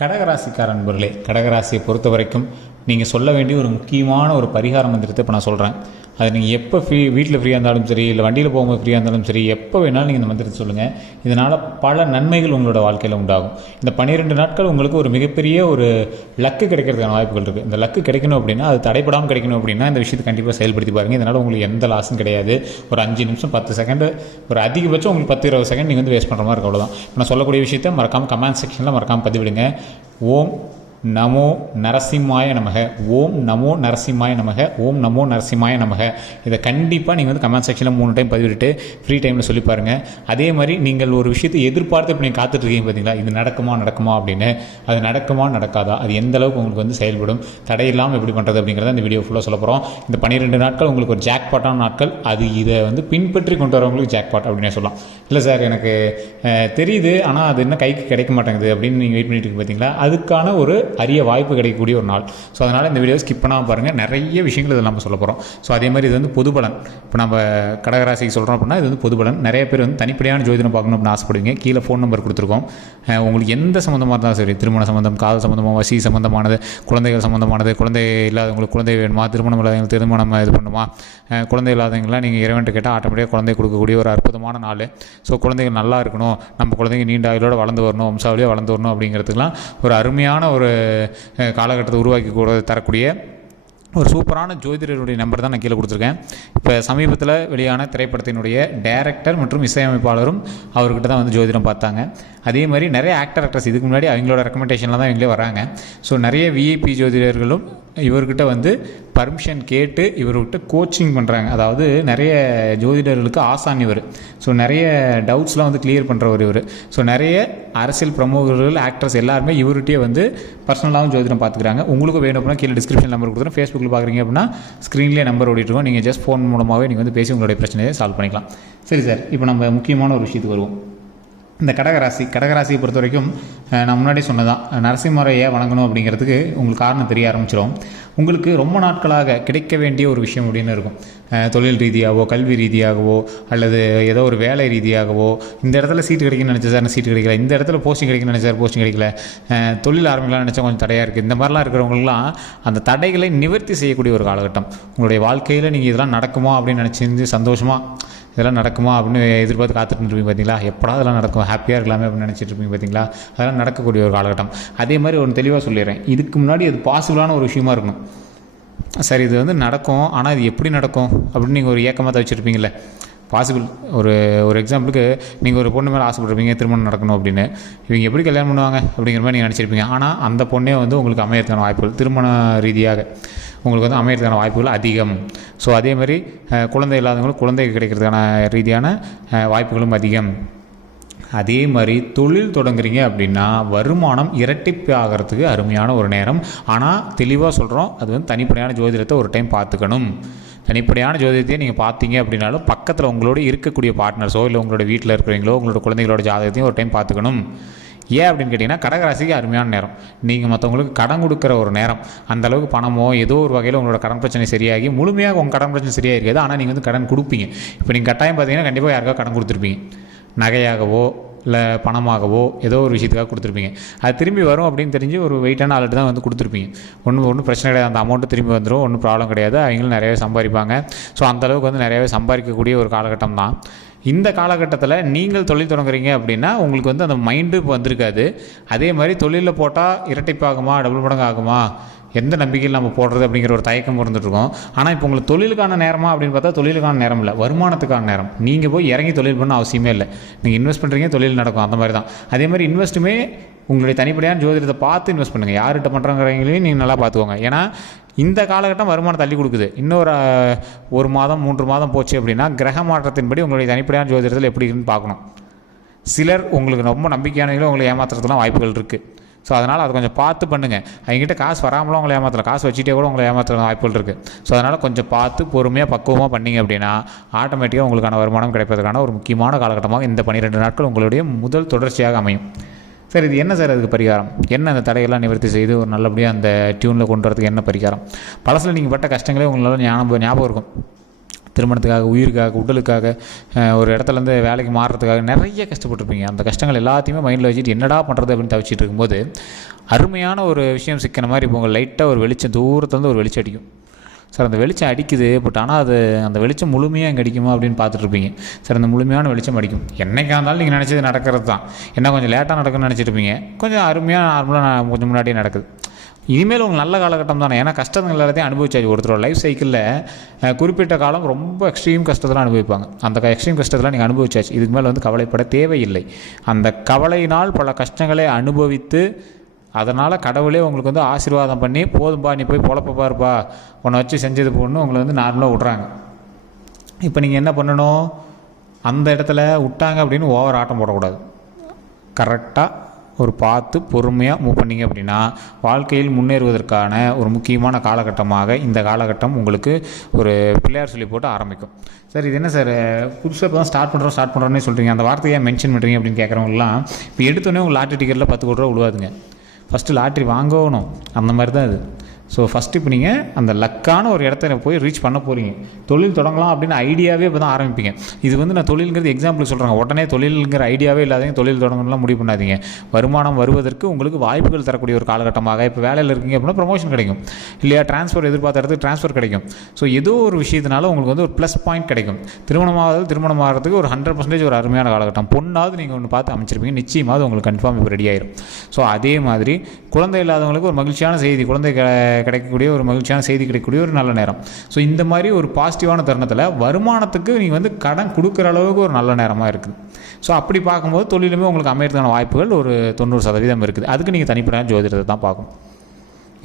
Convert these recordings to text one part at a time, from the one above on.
கடகராசிக்கார நண்பர்களே, கடகராசியை பொறுத்த வரைக்கும் நீங்கள் சொல்ல வேண்டிய ஒரு முக்கியமான ஒரு பரிகார மந்திரத்தை இப்போ நான் சொல்கிறேன். அது நீங்கள் எப்போ வீட்டில் ஃப்ரீயாக இருந்தாலும் சரி, இல்லை வண்டியில் போகும்போது ஃப்ரீயாக இருந்தாலும் சரி, எப்போ வேணாலும் நீங்கள் இந்த மந்திரத்தை சொல்லுங்கள். இதனால் பல நன்மைகள் உங்களோட வாழ்க்கையில் உண்டாகும். இந்த 12 நாட்கள் உங்களுக்கு ஒரு மிகப்பெரிய ஒரு லக்கு கிடைக்கிறதுக்கான வாய்ப்புகள் இருக்குது. இந்த லக்கு கிடைக்கணும் அப்படின்னா, அது தடைப்படாமல் கிடைக்கணும் அப்படின்னா, இந்த விஷயத்தை கண்டிப்பாக செயல்படுத்தி பாருங்கள். இதனால் உங்களுக்கு எந்த லாஸும் கிடையாது. ஒரு 5 நிமிஷம் 10 செகண்டு, ஒரு அதிகபட்சம் உங்களுக்கு 10-20 செகண்ட் நீங்கள் வேஸ்ட் பண்ணுற மாதிரி இருக்கும். அவ்வளோதான். நான் சொல்லக்கூடிய விஷயத்தை மறக்காமல் கமெண்ட் செக்ஷனில் மறக்காமல் பதிவிடுங்க. ஓம் நமோ நரசிம்மாய நமக, ஓம் நமோ நரசிம்மாய நமக, ஓம் நமோ நரசிம்மாய நமக. இதை கண்டிப்பாக நீங்கள் கமெண்ட் செக்ஷனில் 3 டைம் பதிவிட்டு ஃப்ரீ டைமில் சொல்லி பாருங்கள். அதே மாதிரி நீங்கள் ஒரு விஷயத்தை எதிர்பார்த்து இப்போ நீங்கள் காத்துட்ருக்கீங்க பார்த்தீங்களா, இது நடக்குமா அப்படின்னு. அது நடக்குமா நடக்காதா, அது எந்த அளவுக்கு உங்களுக்கு செயல்படும், தடையில்லாமல் எப்படி பண்ணுறது அப்படிங்கிறத இந்த வீடியோ ஃபுல்லாக சொல்ல போகிறோம். இந்த 12 நாட்கள் உங்களுக்கு ஒரு ஜாக்பாட்டான நாட்கள். அது இதை பின்பற்றி கொண்டு வரவங்களுக்கு ஜாக்பாட் அப்படின்னு சொல்லலாம். இல்லை சார், எனக்கு தெரியுது, ஆனால் அது என்ன கைக்கு கிடைக்க மாட்டேங்குது அப்படின்னு நீங்கள் வெயிட் பண்ணிட்டு பார்த்தீங்களா, அதுக்கான ஒரு அரிய வாய்ப்பு கிடைக்கக்கூடிய ஒரு நாள். ஸோ அதனால் இந்த வீடியோ ஸ்கிப் பண்ணாமல் பாருங்கள். நிறைய விஷயங்கள் இதில் நம்ம சொல்ல போகிறோம். ஸோ அதே மாதிரி இது பொது பலன். இப்போ நம்ம கடகராசிக்கு சொல்கிறோம் அப்படின்னா, இது பொது பலன். நிறைய பேர் தனிப்படையான ஜோதிடம் பார்க்கணும் அப்படின்னு ஆசைப்படுவீங்க. கீழே ஃபோன் நம்பர் கொடுத்துருக்கோம். உங்களுக்கு எந்த சம்மந்தமாக இருந்தாலும் சரி, திருமண சம்மந்தம், காதல் சம்மந்தமாக, வசி சம்மந்தமானது, குழந்தைகள் சம்மந்தமானது, குழந்தை இல்லாதவங்களுக்கு குழந்தை வேணுமா, திருமணம் இல்லாதவங்களுக்கு திருமணம் இது பண்ணுமா, குழந்தை இல்லாதவங்களாம் நீங்கள் இறைவன்ட்டு கேட்டால் ஆட்டோமேட்டிக்காக குழந்தை கொடுக்கக்கூடிய ஒரு அற்புதமான நாள். ஸோ குழந்தைகள் நல்லா இருக்கணும், நம்ம குழந்தைங்க நீண்ட ஆயுளோடு வளர்ந்து வரணும், வம்சாவளியாக வளர்ந்து வரணும் அப்படிங்கிறதுக்கெலாம் ஒரு அருமையான ஒரு காலகட்டத்தை உருவாக்கி தரக்கூடிய ஒரு சூப்பரான ஜோதிடருடைய நம்பர் தான் நான் கீழே கொடுத்துருக்கேன். இப்போ சமீபத்தில் வெளியான திரைப்படத்தினுடைய டைரக்டர் மற்றும் இசையமைப்பாளரும் அவர்கிட்ட தான் ஜோதிடம் பார்த்தாங்க. அதே மாதிரி நிறைய ஆக்டர்ஸ் இதுக்கு முன்னாடி அவங்களோட ரெக்கமெண்டேஷனில் தான் இவங்களே வராங்க. ஸோ நிறைய விஐபி ஜோதிடர்களும் இவர்கிட்ட பர்மிஷன் கேட்டு இவர்கிட்ட கோச்சிங் பண்ணுறாங்க. அதாவது நிறைய ஜோதிடர்களுக்கு ஆசான் இவர். ஸோ நிறைய டவுட்ஸ்லாம் கிளியர் பண்ணுறவர் இவர். ஸோ நிறைய அரசியல் பிரமுகர்கள், ஆக்டர்ஸ் எல்லாருமே இவர்கிட்டயே பர்சனலாகவும் ஜோதிடம் பார்த்துக்கிறாங்க. உங்களுக்கு வேணும் அப்படின்னா கீழே டிஸ்கிரிப்ஷன் நம்பர் கொடுத்துருவோம். ஃபேஸ்புக்கில் பார்க்குறீங்க அப்படின்னா ஸ்க்ரீன்லேயே நம்பர் ஓடிட்டுருக்கோம். நீங்கள் ஜஸ்ட் ஃபோன் மூலமாகவே நீங்கள் பேசி உங்களுடைய பிரச்சனையை சால்வ் பண்ணிக்கலாம். சரி சார், இப்போ நம்ம முக்கியமான ஒரு விஷயத்துக்கு வருவோம். இந்த கடகராசியை பொறுத்த வரைக்கும் நான் முன்னாடி சொன்னதான், நரசிம்மரை ஏன் வணங்கணும் அப்படிங்கிறதுக்கு உங்களுக்கு காரணம் தெரிய ஆரம்பிச்சிடும். உங்களுக்கு ரொம்ப நாட்களாக கிடைக்க வேண்டிய ஒரு விஷயம் அப்படின்னு இருக்கும். தொழில் ரீதியாகவோ, கல்வி ரீதியாகவோ, அல்லது ஏதோ ஒரு வேலை ரீதியாகவோ, இந்த இடத்துல சீட்டு கிடைக்குன்னு நினச்சா சார் சீட்டு கிடைக்கல, இந்த இடத்துல போஸ்டிங் கிடைக்குன்னு நினச்சார் போஸ்டிங் கிடைக்கல, தொழில் ஆரம்பிக்கலாம்னு நினச்சா கொஞ்சம் தடையாக இருக்குது. இந்த மாதிரிலாம் இருக்கிறவங்களுக்குலாம் அந்த தடைகளை நிவர்த்தி செய்யக்கூடிய ஒரு காலகட்டம். உங்களுடைய வாழ்க்கையில் நீங்கள் இதெல்லாம் நடக்குமா அப்படின்னு நினச்சி சந்தோஷமாக இதெல்லாம் நடக்குமா அப்படின்னு எதிர்பார்த்து காத்துட்டு இருப்பீங்க பார்த்தீங்களா, எப்படா அதெல்லாம் நடக்கும், ஹாப்பியாக இருக்கலாமே அப்படின்னு நினச்சிட்டு இருப்பீங்க பார்த்தீங்களா, அதெல்லாம் நடக்கக்கூடிய ஒரு காலகட்டம். அதே மாதிரி ஒன்று தெளிவாக சொல்லிடுறேன், இதுக்கு முன்னாடி அது பாசிபிளான ஒரு விஷயமா இருக்கணும். சரி, இது நடக்கும், ஆனால் இது எப்படி நடக்கும் அப்படின்னு நீங்கள் ஒரு ஏக்கமாக தான் வச்சுருப்பீங்களே. பாசிபிள் ஒரு எக்ஸாம்பிளுக்கு, நீங்கள் ஒரு பொண்ணு மேலே ஆசைப்பட்டிருப்பீங்க, திருமணம் நடக்கணும் அப்படின்னு. இவங்க எப்படி கல்யாணம் பண்ணுவாங்க அப்படிங்கிற மாதிரி நீங்கள் நினச்சிருப்பீங்க. ஆனால் அந்த பொண்ணே உங்களுக்கு அமையறதுக்கான வாய்ப்புகள், திருமண ரீதியாக உங்களுக்கு அமையறதுக்கான வாய்ப்புகள் அதிகம். ஸோ அதே மாதிரி குழந்தை இல்லாதவங்களுக்கு குழந்தை கிடைக்கிறதுக்கான ரீதியான வாய்ப்புகளும் அதிகம். அதே மாதிரி தொழில் தொடங்குறீங்க அப்படின்னா வருமானம் இரட்டிப்பு ஆகிறதுக்கு அருமையான ஒரு நேரம். ஆனால் தெளிவாக சொல்கிறோம், அது தனிப்படையான ஜோதிடத்தை ஒரு டைம் பார்த்துக்கணும். தனிப்படையான ஜோதிடத்தையும் நீங்கள் பார்த்தீங்க அப்படின்னாலும் பக்கத்தில் உங்களோட இருக்கக்கூடிய பார்ட்னர்ஸோ, இல்லை உங்களோட வீட்டில் இருக்கிறவங்களோ, உங்களோட குழந்தைகளோட ஜாதகத்தையும் ஒரு டைம் பார்த்துக்கணும். ஏன் அப்படின்னு கேட்டிங்கன்னா, கடகராசிக்கு அருமையான நேரம். நீங்கள் மற்றவங்களுக்கு கடன் கொடுக்குற ஒரு நேரம். அந்தளவுக்கு பணமோ ஏதோ ஒரு வகையில் உங்களோட கடன் பிரச்சனை சரியாகி முழுமையாக உங்கள் கடன் பிரச்சனை சரியாக இருக்காது. ஆனால் நீங்கள் கடன் கொடுப்பீங்க. இப்போ நீங்கள் கட்டாயம் பார்த்தீங்கன்னா கண்டிப்பாக யாருக்காக கடன் கொடுத்துருப்பீங்க. நகையாகவோ இல்லை பணமாகவோ ஏதோ ஒரு விஷயத்துக்காக கொடுத்துருப்பீங்க. அது திரும்பி வரும் அப்படின்னு தெரிஞ்சு ஒரு வெயிட்டான ஆளுட்டு தான் கொடுத்துருப்பீங்க. ஒன்றும் பிரச்சனை கிடையாது, அந்த அமௌண்ட்டு திரும்பி வந்துடும், ஒன்றும் ப்ராப்ளம் கிடையாது. அவங்களும் நிறையவே சம்பாதிப்பாங்க. ஸோ அந்தளவுக்கு நிறையவே சம்பாதிக்கக்கூடிய ஒரு காலகட்டம் தான் இந்த காலகட்டத்தில். நீங்கள் தொழில் தொடங்குறீங்க அப்படின்னா உங்களுக்கு அந்த மைண்டு இப்போ வந்திருக்காது. அதே மாதிரி தொழிலில் போட்டால் இரட்டிப்பாகுமா, டபுள் மடங்கு ஆகுமா, எந்த நம்பிக்கையில் நம்ம போடுறது அப்படிங்கிற ஒரு தயக்கம் இருந்துகிட்ருக்கோம். ஆனால் இப்போ உங்களுக்கு தொழிலுக்கான நேரமா அப்படின்னு பார்த்தா தொழிலுக்கான நேரம் இல்லை, வருமானத்துக்கான நேரம். நீங்கள் போய் இறங்கி தொழில் பண்ண அவசியமே இல்லை. நீங்கள் இன்வெஸ்ட் பண்ணுறீங்க, தொழில் நடக்கும். அந்த மாதிரி தான். அதே மாதிரி இன்வெஸ்ட்டுமே உங்களுடைய தனிப்படையான ஜோதிடத்தை பார்த்து இன்வெஸ்ட் பண்ணுங்கள். யார்கிட்ட பண்ணுறவங்களையும் நீங்கள் நல்லா பார்த்துக்கோங்க. ஏன்னா இந்த காலகட்டம் வருமானம் தள்ளி கொடுக்குது. இன்னொரு 1 மாதம் 3 மாதம் போச்சு அப்படின்னா கிரக மாற்றத்தின்படி உங்களுடைய தனிப்படையான ஜோதிடத்தில் எப்படி இருக்குன்னு பார்க்கணும். சிலர் உங்களுக்கு ரொம்ப நம்பிக்கையானவங்களும் உங்களை ஏமாத்துறதுலாம் வாய்ப்புகள் இருக்குது. ஸோ அதனால் அதை கொஞ்சம் பார்த்து பண்ணுங்கள். அவங்ககிட்ட காசு வராமலும் உங்களை ஏமாற்றலாம், காசு வச்சுட்டே கூட உங்களை ஏமாற்றுற வாய்ப்புகள் இருக்குது. ஸோ அதனால் கொஞ்சம் பார்த்து பொறுமையாக பக்குவமாக பண்ணிங்க அப்படின்னா ஆட்டோமேட்டிக்காக உங்களுக்கான வருமானம் கிடைப்பதற்கான ஒரு முக்கியமான காலகட்டமாக இந்த 12 நாட்கள் உங்களுடைய முதல் தொடர்ச்சியாக அமையும். சரி, இது என்ன சார் அதுக்கு பரிகாரம்? என்ன அந்த தடையெல்லாம் நிவர்த்தி செய்து ஒரு நல்லபடியாக அந்த டியூனில் கொண்டு வரதுக்கு என்ன பரிகாரம்? பழசில் நீங்கள் பட்ட கஷ்டங்களே உங்களால் ஞாபகம் இருக்கும். திருமணத்துக்காக, உயிருக்காக, உடலுக்காக, ஒரு இடத்துலேருந்து வேலைக்கு மாறுறதுக்காக நிறைய கஷ்டப்பட்டுருப்பீங்க. அந்த கஷ்டங்கள் எல்லாத்தையுமே மைண்டில் வச்சுட்டு என்னடா பண்ணுறது அப்படின்னு தவிச்சிட்டு இருக்கும்போது அருமையான ஒரு விஷயம் சிக்கின மாதிரி இப்போ உங்கள் லைட்டாக ஒரு வெளிச்சம் தூரத்துலேருந்து ஒரு வெளிச்சம் அடிக்கும். சார் அந்த வெளிச்சம் அடிக்குது, பட் ஆனால் அது அந்த வெளிச்சம் முழுமையாக இங்கே அடிக்குமா அப்படின்னு பார்த்துட்ருப்பீங்க. சார் அந்த முழுமையான வெளிச்சம் அடிக்கும். என்றைக்கா இருந்தாலும் நீங்கள் நினச்சது நடக்கிறது தான். என்ன கொஞ்சம் லேட்டாக நடக்குன்னு நினச்சிட்ருப்பீங்க, கொஞ்சம் அருமையாக நார்மலாக கொஞ்சம் முன்னாடியே நடக்குது. இனிமேல் உங்களுக்கு நல்ல காலகட்டம் தானே. ஏன்னா கஷ்டங்கள் எல்லாத்தையும் அனுபவிச்சாச்சு. ஒருத்தரோட லைஃப் சைக்கிளில் குறிப்பிட்ட காலம் ரொம்ப எக்ஸ்ட்ரீம் கஷ்டத்தெல்லாம் அனுபவிப்பாங்க. அந்த எக்ஸ்ட்ரீம் கஷ்டத்தெல்லாம் நீங்கள் அனுபவிச்சாச்சு. இதுக்கு மேலே வந்து கவலைப்பட தேவையில்லை. அந்த கவலையினால் பல கஷ்டங்களை அனுபவித்து அதனால் கடவுளே உங்களுக்கு வந்து ஆசீர்வாதம் பண்ணி, போதும்பா நீ போய் பொழப்ப பாருப்பா, உன்னை வச்சு செஞ்சது போடணும், உங்களை வந்து நார்மலாக விட்றாங்க. இப்போ நீங்கள் என்ன பண்ணணும், அந்த இடத்துல விட்டாங்க அப்படின்னு ஓவர் ஆட்டம் போடக்கூடாது. கரெக்டாக ஒரு பார்த்து பொறுமையாக மூவ் பண்ணிங்க அப்படின்னா வாழ்க்கையில் முன்னேறுவதற்கான ஒரு முக்கியமான காலகட்டமாக இந்த காலகட்டம் உங்களுக்கு ஒரு பிள்ளையார் சொல்லி போட்டு ஆரம்பிக்கும். சார் இது என்ன சார் புதுசாக இப்போ தான் ஸ்டார்ட் பண்ணுறோன்னே சொல்கிறீங்க, அந்த வார்த்தையை மென்ஷன் பண்ணுறீங்க அப்படின்னு கேட்குறவங்களாம், இப்போ எடுத்தோடனே உங்கள் லாட்ரி டிக்கெட்டில் 10 கோடி ரூபா விழுவாதுங்க. ஃபஸ்ட்டு லாட்ரி வாங்கணும், அந்த மாதிரி தான் இது. ஸோ ஃபஸ்ட்டு இப்போ நீங்கள் அந்த லக்கான ஒரு இடத்த போய் ரீச் பண்ண போகிறீங்க. தொழில் தொடங்கலாம் அப்படின்னு ஐடியாவே இப்போ தான் ஆரம்பிப்பீங்க. இது வந்து நான் தொழிலுங்கிறது எக்ஸாம்பிள் சொல்கிறேங்க. உடனே தொழிலுங்கிற ஐடியாவே இல்லாதீங்க, தொழில் தொடங்கலாம் முடிவு பண்ணாதீங்க. வருமானம் வருவதற்கு உங்களுக்கு வாய்ப்புகள் தரக்கூடிய ஒரு காலகட்டமாக, இப்போ வேலையில் இருக்கீங்க அப்படின்னா ப்ரமோஷன் கிடைக்கும், இல்லையா ட்ரான்ஸ்ஃபர் எதிர்பார்த்த இடத்துக்கு ட்ரான்ஸ்ஃபர் கிடைக்கும். ஸோ ஏதோ ஒரு விஷயத்தினால உங்களுக்கு வந்து ஒரு ப்ளஸ் பாயிண்ட் கிடைக்கும். திருமணம் ஆகிறதுக்கு ஒரு 100% ஒரு அருமையான காலகட்டம். பொண்ணாவது நீங்கள் ஒன்று பார்த்து அமைச்சிருப்பீங்க, நிச்சயமாவது உங்களுக்கு கன்ஃபார்ம் இப்போ ரெடி ஆயிரும். ஸோ அதே மாதிரி குழந்தை இல்லாதவங்களுக்கு ஒரு மகிழ்ச்சியான செய்தி, குழந்தை கிடைக்கக்கூடிய ஒரு மகிழ்ச்சியான செய்தி கிடைக்கக்கூடிய ஒரு நல்ல நேரம். ஸோ இந்த மாதிரி ஒரு பாசிட்டிவான தருணத்தில் வருமானத்துக்கு நீங்கள் வந்து கடன் கொடுக்குற அளவுக்கு ஒரு நல்ல நேரமாக இருக்குது. ஸோ அப்படி பார்க்கும்போது தொழிலுமே உங்களுக்கு அமையறதுக்கான வாய்ப்புகள் ஒரு 90% இருக்குது. அதுக்கு நீங்கள் தனிப்பட்ட ஜோதிடத்தை தான் பார்க்கணும்.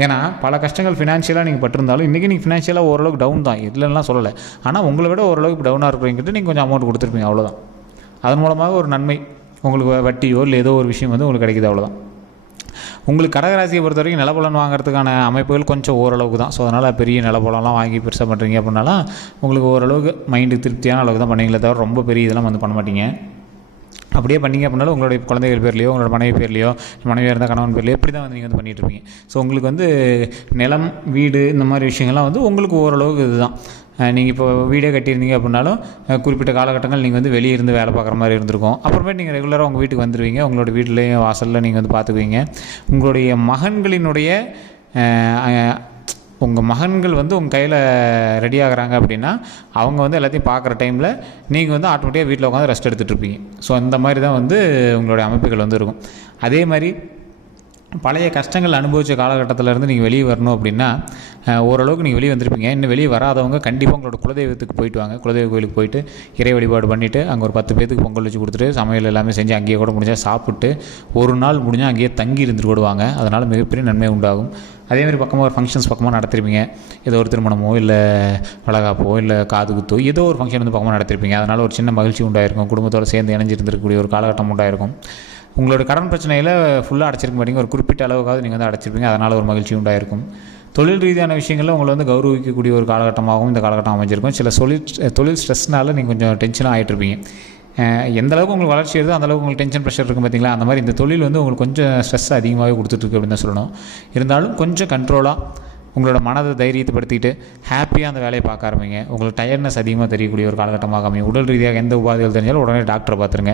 ஏன்னா பல கஷ்டங்கள் ஃபினான்ஷியலாக நீங்கள் பட்டிருந்தாலும் இன்றைக்கி நீங்கள் ஃபினான்ஷியலாக ஓரளவுக்கு டவுன் தான், இல்லைன்னா சொல்லலை. ஆனால் உங்களை விட ஓரளவுக்கு டவுனாக இருக்கிறவங்கிட்ட நீங்கள் கொஞ்சம் அமௌண்ட் கொடுத்துருப்பீங்க, அவ்வளோதான். அதன் மூலமாக ஒரு நன்மை உங்களுக்கு வட்டியோ இல்லை ஏதோ ஒரு விஷயம் வந்து உங்களுக்கு கிடைக்குது, அவ்வளோதான். உங்களுக்கு கடகராசியை பொறுத்த வரைக்கும் நிலப்பலன் வாங்குறதுக்கான அமைப்புகள் கொஞ்சம் ஓரளவுக்கு தான். ஸோ அதனால் பெரிய நிலப்பலம்லாம் வாங்கி பெருசாக பண்ணுறீங்க அப்படின்னாலாம் உங்களுக்கு ஓரளவுக்கு மைண்டுக்கு திருப்தியான அளவுக்கு தான் பண்ணுவீங்களே தவிர ரொம்ப பெரிய இதெல்லாம் வந்து பண்ண மாட்டீங்க. அப்படியே பண்ணிங்க அப்படின்னாலும் உங்களுடைய குழந்தைகள் பேர்லையோ, உங்களோட மனைவி பேர்லையோ, மனைவியாக இருந்தால் கணவன் பேர்லையோ எப்படி தான் வந்து நீங்கள் வந்து பண்ணிகிட்ருப்பீங்க. ஸோ உங்களுக்கு வந்து நிலம், வீடு இந்த மாதிரி விஷயங்கள்லாம் வந்து உங்களுக்கு ஓரளவுக்கு இதுதான். நீங்கள் இப்போ வீடே கட்டியிருந்தீங்க அப்படின்னாலும் குறிப்பிட்ட காலகட்டங்கள் நீங்கள் வந்து வெளியே இருந்து வேலை பார்க்குற மாதிரி இருந்திருக்கும். அப்புறமேட்டு நீங்கள் ரெகுலராக உங்கள் வீட்டுக்கு வந்துடுவீங்க. உங்களோட வீட்டிலையும் வாசலில் நீங்கள் வந்து பார்த்துக்குவீங்க. உங்களுடைய உங்கள் மகன்கள் வந்து உங்கள் கையில் ரெடி ஆகிறாங்க அப்படின்னா அவங்க வந்து எல்லாத்தையும் பார்க்குற டைமில் நீங்கள் வந்து ஆட்டோமேட்டிக்காக வீட்டில் உட்காந்து ரெஸ்ட் எடுத்துகிட்டு இருப்பீங்க. ஸோ அந்த மாதிரி தான் வந்து உங்களுடைய அமைப்புகள் வந்து இருக்கும். அதே மாதிரி பழைய கஷ்டங்கள் அனுபவித்த காலகட்டத்திலேருந்து நீங்கள் வெளியே வரணும் அப்படின்னா ஓரளவுக்கு நீங்கள் வெளியே வந்திருப்பீங்க. இன்னும் வெளியே வராதவங்க கண்டிப்பாக உங்களோட குலதெய்வத்துக்கு போயிட்டு வாங்க. குலதெய்வ கோயிலுக்கு போயிட்டு இறை வழிபாடு பண்ணிவிட்டு அங்கே ஒரு 10 பேருக்கு பொங்கல் வச்சு கொடுத்துட்டு சமையல் எல்லாமே செஞ்சு அங்கேயே கூட முடிஞ்சால் சாப்பிட்டு ஒரு நாள் முடிஞ்சால் அங்கேயே தங்கி இருந்துட்டு விடுவாங்க. அதனால் மிகப்பெரிய நன்மை உண்டாகும். அதேமாதிரி பக்கமாக ஒரு ஃபங்க்ஷன்ஸ் பக்கமாக நடத்திருப்பீங்க. ஏதோ ஒரு திருமணமோ இல்லை வளகாப்போ இல்லை காது குத்தோ ஏதோ ஒரு ஃபங்க்ஷன் வந்து பக்கமாக நடத்திருப்பீங்க. அதனால் ஒரு சின்ன மகிழ்ச்சி உண்டாயிருக்கும். குடும்பத்தோடு சேர்ந்து இணைஞ்சிருந்திருக்கக்கூடிய ஒரு காலகட்டம் உண்டாயிருக்கும். உங்களோட கடன் பிரச்சனையில் ஃபுல்லாக அடைச்சிருக்க மாட்டீங்க, ஒரு குறிப்பிட்ட அளவுக்காவது நீங்கள் வந்து அடைச்சிருப்பீங்க. அதனால் ஒரு மகிழ்ச்சி உண்டாயிருக்கும். தொழில் ரீதியான விஷயங்களில் உங்களை வந்து கௌரவிக்கக்கூடிய ஒரு காலகட்டமாகவும் இந்த காலகட்டம் அமைஞ்சிருக்கும். சில தொழில் ஸ்ட்ரெஸ்னால் நீங்கள் கொஞ்சம் டென்ஷனாக ஆகிட்ருப்பீங்க. எந்த அளவுக்கு உங்களுக்கு வளர்ச்சி வருதோ அந்தளவுக்கு உங்களுக்கு டென்ஷன் ப்ரெஷர் இருக்கும் பார்த்தீங்களா. அந்த மாதிரி இந்த தொழில் வந்து உங்களுக்கு கொஞ்சம் ஸ்ட்ரெஸ் அதிகமாகவே கொடுத்துட்ருக்கு அப்படின்னு தான் சொல்லணும். இருந்தாலும் கொஞ்சம் கண்ட்ரோலாக உங்களோட மனதை தைரியத்தைப்படுத்திட்டு ஹாப்பியாக அந்த வேலையை பார்க்க ஆரம்பிங்க. உங்களுக்கு டயர்ட்னஸ் அதிகமாக தெரியக்கூடிய ஒரு காலகட்டமாக அமையும். உடல் ரீதியாக எந்த உபாதைகள் தெரிஞ்சாலும் உடனே டாக்டரை பார்த்துருங்க.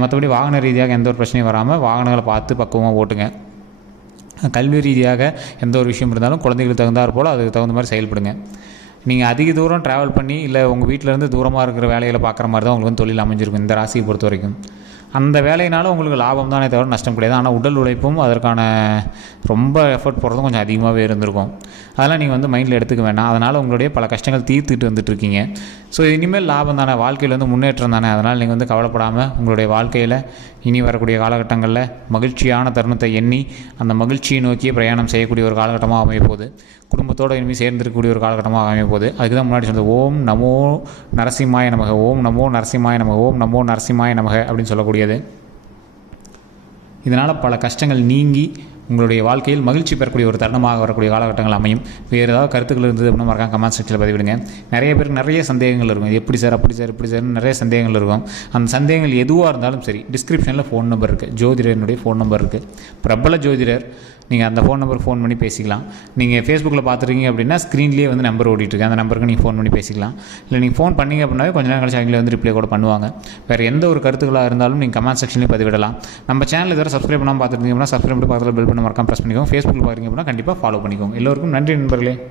மற்றபடி வாகன ரீதியாக எந்த ஒரு பிரச்சனையும் வராமல் வாகனங்களை பார்த்து பக்குவமாக ஓட்டுங்க. கல்வி ரீதியாக எந்த ஒரு விஷயம் இருந்தாலும் குழந்தைகளுக்கு தகுந்தாற் போல் அதுக்கு தகுந்த மாதிரி செயல்படுங்க. நீங்கள் அதிக தூரம் ட்ராவல் பண்ணி இல்லை உங்கள் வீட்டிலேருந்து தூரமாக இருக்கிற வேலைகளை பார்க்குற மாதிரி தான் உங்களுக்கு வந்து தொழில் அமைஞ்சிருக்கும் இந்த ராசியை பொறுத்த வரைக்கும். அந்த வேலையினாலும் உங்களுக்கு லாபம் தானே தவிர நஷ்டம் கிடையாது. ஆனால் உடல் உழைப்பும் அதற்கான ரொம்ப எஃபர்ட் போடுறதும் கொஞ்சம் அதிகமாகவே இருந்திருக்கும். அதெல்லாம் நீங்கள் வந்து மைண்டில் எடுத்துக்க வேண்டாம். அதனால் உங்களுடைய பல கஷ்டங்கள் தீர்த்துட்டு வந்துட்டுருக்கீங்க. ஸோ இனிமேல் லாபம் தானே, வாழ்க்கையில் வந்து முன்னேற்றம் தானே. அதனால் நீங்கள் வந்து கவலைப்படாமல் உங்களுடைய வாழ்க்கையில் இனி வரக்கூடிய காலகட்டங்களில் மகிழ்ச்சியான தருணத்தை எண்ணி அந்த மகிழ்ச்சியை நோக்கியே பிரயாணம் செய்யக்கூடிய ஒரு காலகட்டமாக அமையப்போகுது. குடும்பத்தோடு இனிமேல் சேர்ந்திருக்கக்கூடிய ஒரு காலகட்டமாக அமையப்போகுது. அதுக்கு தான் முன்னாடி சொன்னது ஓம் நமோ நரசிம்மாய நமக, ஓம் நமோ நரசிம்மாய நமக, ஓம் நமோ நரசிம்மாய நமக அப்படின்னு சொல்லக்கூடியது. இதனால் பல கஷ்டங்கள் நீங்கி உங்களுடைய வாழ்க்கையில் மகிழ்ச்சி பெறக்கூடிய ஒரு தருணமாக வரக்கூடிய காலகட்டங்கள் அமையும். வேறு ஏதாவது கருத்துக்கள் இருந்தது அப்படின்னா மறக்காம கமெண்ட் செக்ஷனில் பதிவிடுங்க. நிறைய பேருக்கு நிறைய சந்தேகங்கள் இருக்கும். எப்படி சார், அப்படி சார், இப்படி சார்னு நிறைய சந்தேகங்கள் இருக்கும். அந்த சந்தேகங்கள் எதுவாக இருந்தாலும் சரி, டிஸ்கிரிப்ஷனில் ஃபோன் நம்பர் இருக்குது, ஜோதிடனுடைய ஃபோன் நம்பர் இருக்குது, பிரபல ஜோதிடர். நீங்கள் அந்த ஃபோன் நம்பருக்கு ஃபோன் பண்ணி பேசிக்கலாம். நீங்கள் ஃபேஸ்புக்கில் பார்த்துருக்கீங்க அப்படின்னா ஸ்க்ரீன்லேயே வந்து நம்பர் ஓடிட்டுருக்கு, அந்த நம்பருக்கு நீங்கள் ஃபோன் பண்ணி பேசிக்கலாம். இல்லை நீங்கள் ஃபோன் பண்ணிங்க அப்படின்னாவே கொஞ்சம் நேரம் கழிச்சு அவங்களே வந்து ரிப்ளை கூட பண்ணுவாங்க. வேறு எந்த ஒரு கருத்துக்களாக இருந்தாலும் நீங்கள் கமெண்ட் செக்ஷன்லேயே பதிவிடலாம். நம்ம சேனல் இதர சப்ஸ்கிரைப் பண்ணாமல் பார்த்துருந்தீங்க அப்படின்னா சப்ஸ்கிரைப் பண்ணி பக்கத்தில் பெல் பண்ண மறக்காம ப்ரெஸ் பண்ணிக்கோங்க. ஃபேஸ்புக்கில் பார்க்குறீங்க அப்படின்னா கண்டிப்பாக ஃபாலோ பண்ணிக்கோங்க. எல்லோருக்கும் நன்றி நண்பர்களே.